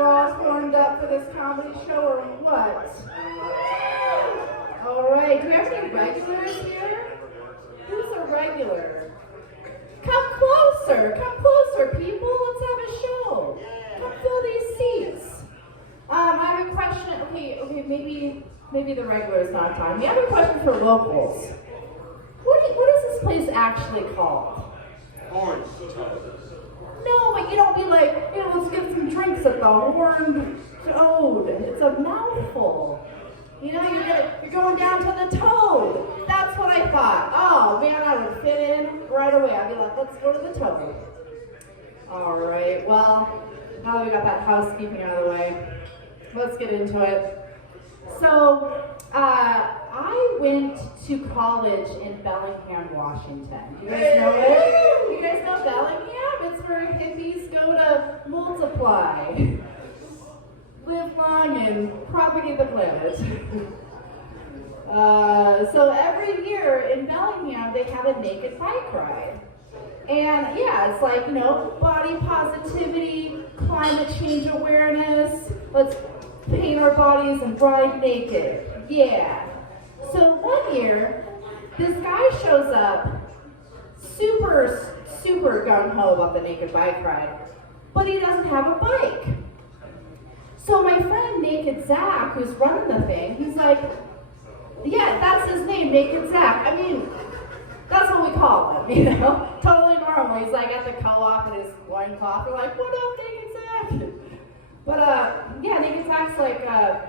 you all formed up for this comedy show or what? All right, do we have any regulars here? Who's a regular? Come closer, people. Let's have a show. Come fill these seats. I have a question. Okay, maybe the regulars not time. We have a question for locals. What is this place actually called? Orange Toad. No, but you don't be like, let's get some drinks at the Orange Toad. It's a mouthful. You're going down to the Toad. That's what I thought. Oh man, I would fit in right away. I'd be like, let's go to the Toad. All right, well, now that we got that housekeeping out of the way, let's get into it. So, I went to college in Bellingham, Washington. You guys know it? You guys know Bellingham? It's where hippies go to multiply, live long, and propagate the planet. So every year in Bellingham, they have a naked bike ride. And yeah, it's like, body positivity, climate change awareness. Let's paint our bodies and ride naked. Yeah. So one year, this guy shows up, super gung-ho about the naked bike ride, but he doesn't have a bike. So my friend Naked Zach, who's running the thing, he's like, yeah, that's his name, Naked Zach. I mean, that's what we call him, totally normal. He's like at the co-op in his loincloth. We're like, what up, Naked Zach? But yeah, Naked Zach's like, yeah,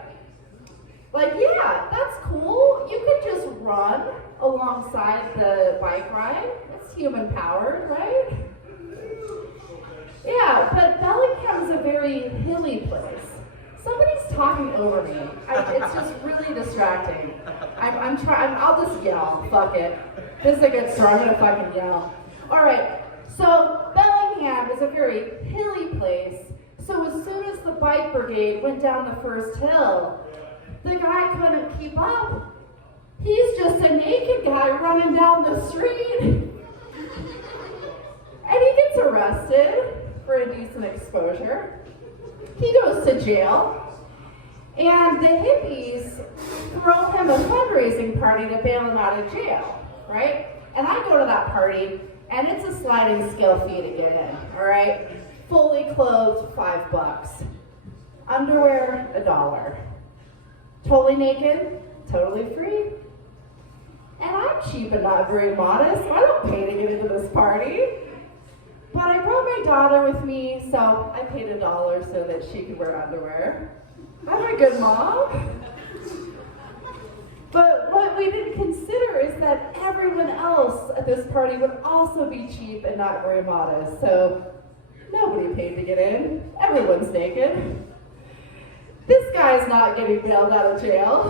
that's cool. You could just run alongside the bike ride. It's human powered, right? Yeah, but Bellingham's a very hilly place. Somebody's talking over me. It's just really distracting. I'm trying. I'll just yell. Fuck it. This is a good story. I'm gonna fucking yell. All right. So Bellingham is a very hilly place. So as soon as the bike brigade went down the first hill, the guy couldn't keep up. He's just a naked guy running down the street. And he gets arrested for indecent exposure. He goes to jail. And the hippies throw him a fundraising party to bail him out of jail, right? And I go to that party, and it's a sliding scale fee to get in, all right? Fully clothed, $5. Underwear, $1. Totally naked, totally free. And I'm cheap and not very modest, so I don't pay to get into this party. But I brought my daughter with me, so I paid $1 so that she could wear underwear. I'm a good mom. But what we didn't consider is that everyone else at this party would also be cheap and not very modest. So nobody paid to get in. Everyone's naked. This guy's not getting bailed out of jail.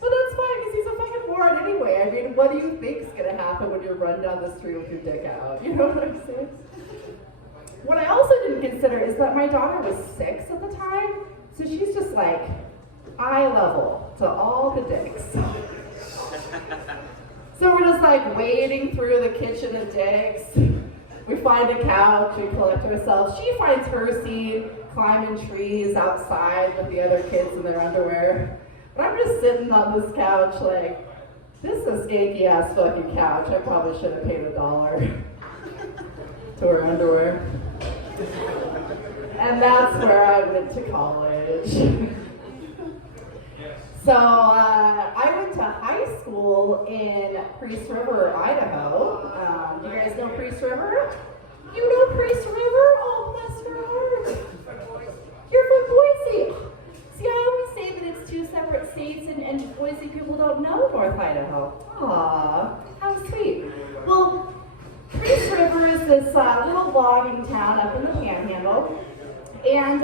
But that's fine because he's a fucking moron anyway. I mean, what do you think's gonna happen when you run down the street with your dick out? You know what I'm saying? What I also didn't consider is that my daughter was 6 at the time. So she's just like eye level to all the dicks. So we're just like wading through the kitchen of dicks. We find a couch, we collect ourselves. She finds her seat, climbing trees outside with the other kids in their underwear. But I'm just sitting on this couch like, this is a skanky ass fucking couch. I probably should have paid $1 to wear underwear. And that's where I went to college. So I went to high school in Priest River, Idaho. Do you guys know Priest River? You know Priest River? Oh, bless your heart. You're from Boise. See, I always say that it's 2 separate states, and Boise people don't know North Idaho. Aw, how sweet. Well, Priest River is this little logging town up in the Panhandle. And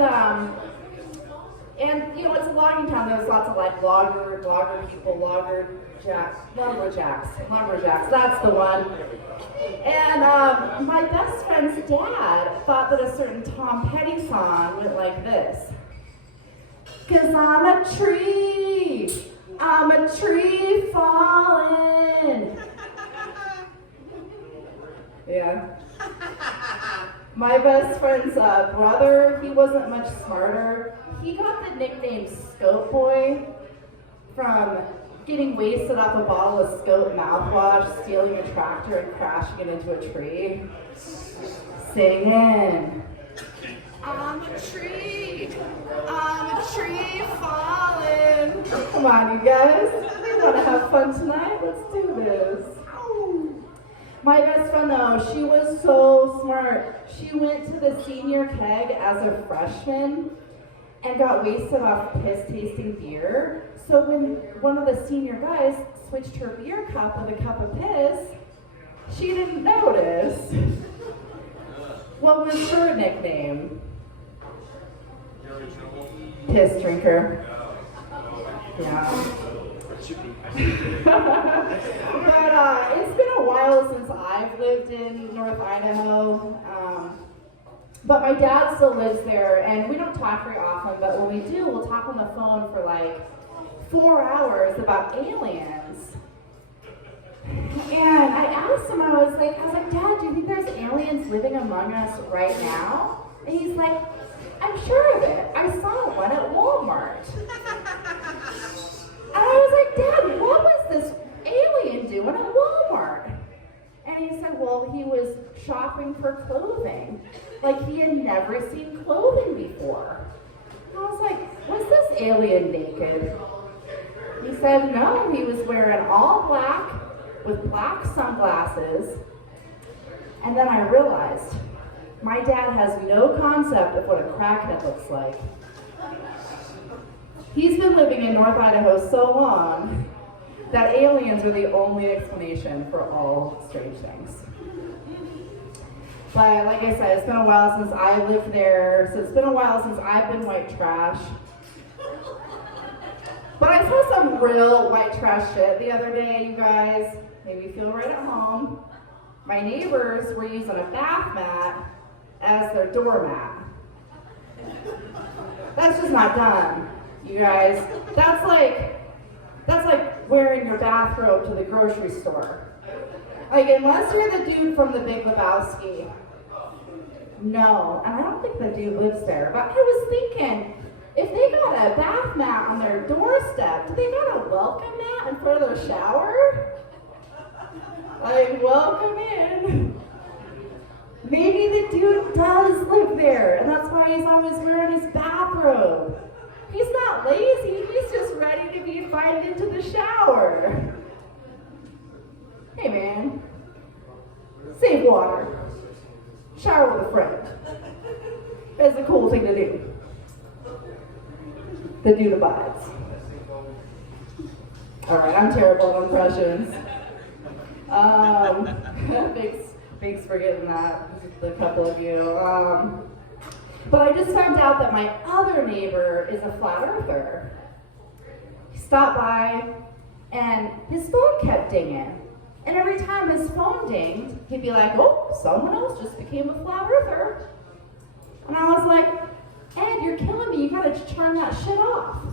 it's a logging town. There's lots of like logger people, lumberjacks. That's the one. And my best friend's dad thought that a certain Tom Petty song went like this. 'Cause I'm a tree falling. Yeah. My best friend's brother, he wasn't much smarter. He got the nickname Scope Boy from getting wasted off a bottle of Scope mouthwash, stealing a tractor, and crashing it into a tree. Singing. I'm a tree falling. Come on, you guys. We want to have fun tonight. Let's do this. My best friend, though, she was so smart. She went to the senior keg as a freshman and got wasted off piss-tasting beer. So when one of the senior guys switched her beer cup with a cup of piss, she didn't notice. What was her nickname? Piss drinker. Yeah. But it's been a while since I've lived in North Idaho. But my dad still lives there, and we don't talk very often, but when we do, we'll talk on the phone for like 4 hours about aliens. And I asked him, I was like, Dad, do you think there's aliens living among us right now? And he's like, I'm sure of it. I saw one at Walmart. And I was like, Dad, what was this alien doing at Walmart? And he said, well, he was shopping for clothing. Like he had never seen clothing before. And I was like, was this alien naked? He said, no, he was wearing all black with black sunglasses. And then I realized, my dad has no concept of what a crackhead looks like. He's been living in North Idaho so long that aliens are the only explanation for all strange things. But like I said, it's been a while since I lived there, so it's been a while since I've been white trash. But I saw some real white trash shit the other day, you guys. Made me feel right at home. My neighbors were using a bath mat as their doormat. That's just not done, you guys. That's like wearing your bathrobe to the grocery store. Like, unless you're the dude from The Big Lebowski. No, and I don't think the dude lives there, but I was thinking, if they got a bath mat on their doorstep, do they got a welcome mat in front of their shower? Like, welcome in. Maybe the dude does live there, and that's why he's always wearing his bathrobe. He's not lazy, he's just ready to be invited into the shower. Hey man, save water. Shower with a friend. That's a cool thing to do. The dude abides. Alright, I'm terrible at impressions. Thanks for getting that, a couple of you. But I just found out that my other neighbor is a flat earther. He stopped by and his phone kept dinging. And every time his phone dinged, he'd be like, oh, someone else just became a flat earther. And I was like, Ed, you're killing me, you gotta turn that shit off.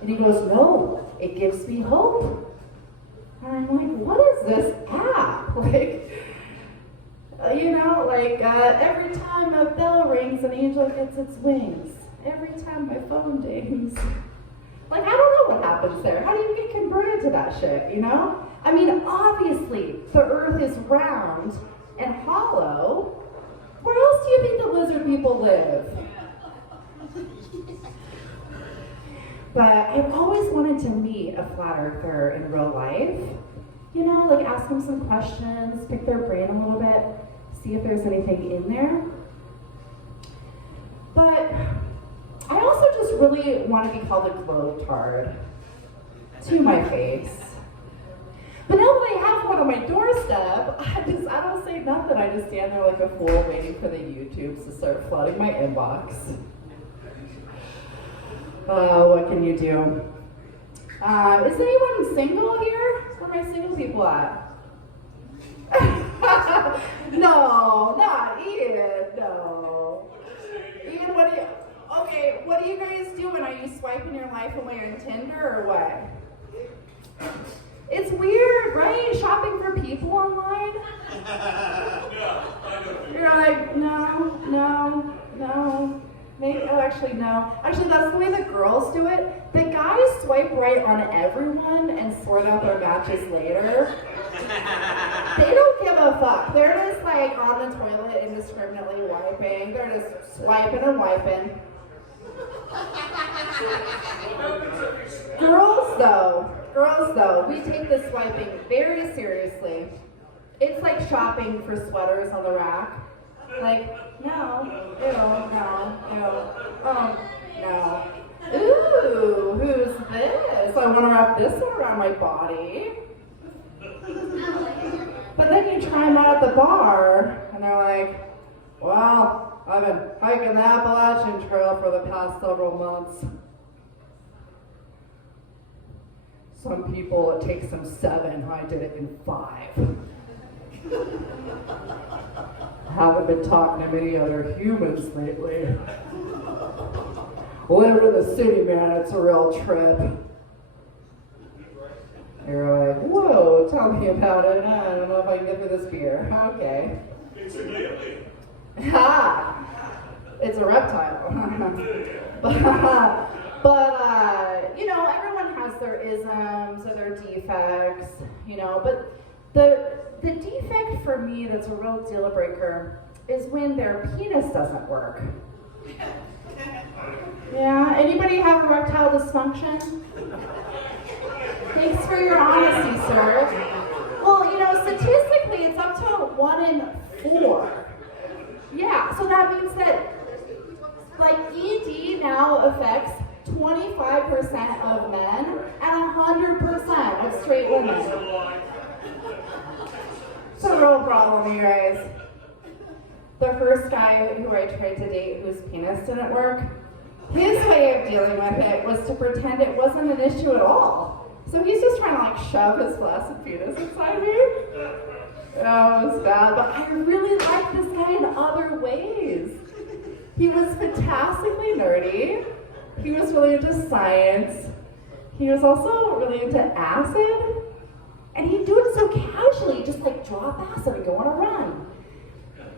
And he goes, no, it gives me hope. And I'm like, what is this app? Every time a bell rings, an angel gets its wings. Every time my phone dings. I don't know what happens there. How do you get converted to that shit, you know? I mean, obviously, the earth is round and hollow. Where else do you think the lizard people live? But I've always wanted to meet a flat earther in real life. You know, ask them some questions, pick their brain a little bit, see if there's anything in there. But I also just really want to be called a globetard to my face. But now that I have one on my doorstep, I don't say nothing. I just stand there like a fool waiting for the YouTubes to start flooding my inbox. What can you do? Is anyone single here? Where are my single people at? No, not Ian, no. Ian, what are you guys doing? Are you swiping your life away on Tinder or what? It's weird, right? Shopping for people online. You're like, no. Maybe, oh, actually, no. Actually, that's the way the girls do it. The guys swipe right on everyone and sort out their matches later. They don't give a fuck. They're just like on the toilet indiscriminately wiping. They're just swiping and wiping. Girls though, we take the swiping very seriously. It's like shopping for sweaters on the rack. Like, no, no. Ooh, who's this? I want to wrap this one around my body. But then you try them out at the bar, and they're like, well, I've been hiking the Appalachian Trail for the past several months. Some people, it takes them 7. I did it in 5. Haven't been talking to many other humans lately. Living in the city, man, it's a real trip. You're like, whoa, tell me about it. I don't know if I can get through this beer. Okay. It's a gately. Ha! It's a reptile. but you know, everyone has their isms or their defects, you know, but the defect for me that's a real deal breaker is when their penis doesn't work. Yeah, anybody have erectile dysfunction? Thanks for your honesty, sir. Well, you know, statistically, it's up to 1 in 4. Yeah, so that means that, like, ED now affects 25% of men and 100% of straight women. It's a real problem, you guys. The first guy who I tried to date whose penis didn't work, his way of dealing with it was to pretend it wasn't an issue at all. So he's just trying to like shove his flaccid penis inside me. Oh, it was bad, but I really liked this guy in other ways. He was fantastically nerdy. He was really into science. He was also really into acid. And he'd do it so casually, just like drop acid and go on a run.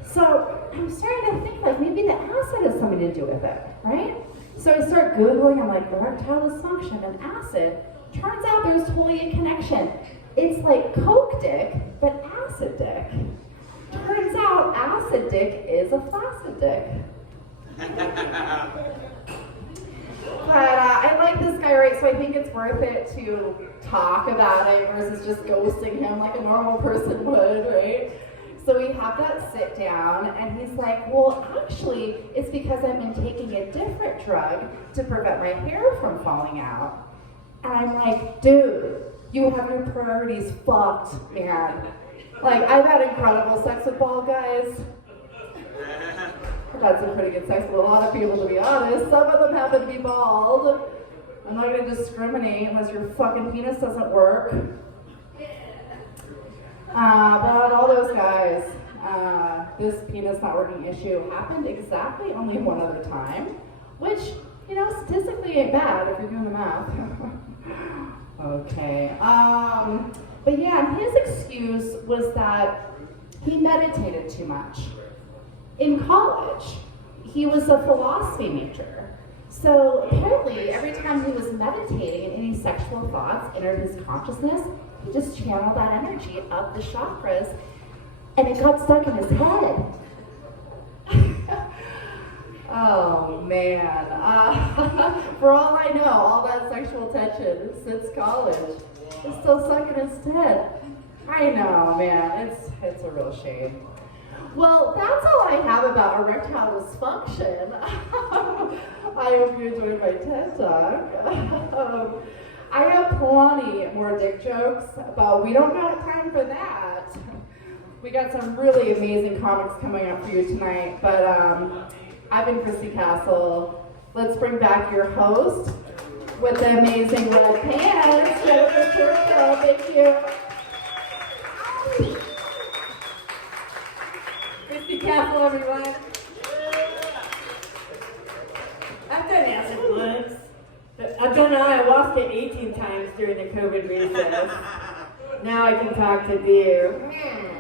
So I'm starting to think like maybe the acid has something to do with it, right? So I start Googling, I'm like, erectile dysfunction and acid. Turns out there's totally a connection. It's like Coke dick, but acid dick. Turns out acid dick is a flaccid dick. But I like this guy, right? So I think it's worth it to talk about it versus just ghosting him like a normal person would, right? So we have that sit down, and he's like, well, actually, it's because I've been taking a different drug to prevent my hair from falling out. And I'm like, dude, you have your priorities fucked, man. Like, I've had incredible sex with bald guys. I've had some pretty good sex with a lot of people, to be honest. Some of them happen to be bald. I'm not gonna discriminate unless your fucking penis doesn't work. But all those guys, this penis not working issue happened exactly only one other time, which, you know, statistically ain't bad if you're doing the math. Okay. But yeah, his excuse was that he meditated too much. In college, he was a philosophy major. So apparently, every time he was meditating and any sexual thoughts entered his consciousness, he just channeled that energy up the chakras, and it got stuck in his head. Oh man. For all I know, all that sexual tension since college is still stuck in his head. I know, man. It's a real shame. Well, that's all I have about erectile dysfunction. I hope you enjoyed my TED Talk. I have plenty more dick jokes, but we don't have time for that. We got some really amazing comics coming up for you tonight, but I've been Christy Castle. Let's bring back your host with the amazing red pants, Jennifer Churchill. Thank you. Christy Castle, everyone. I've done acid once. I've done ayahuasca 18 times during the COVID recess. Now I can talk to you.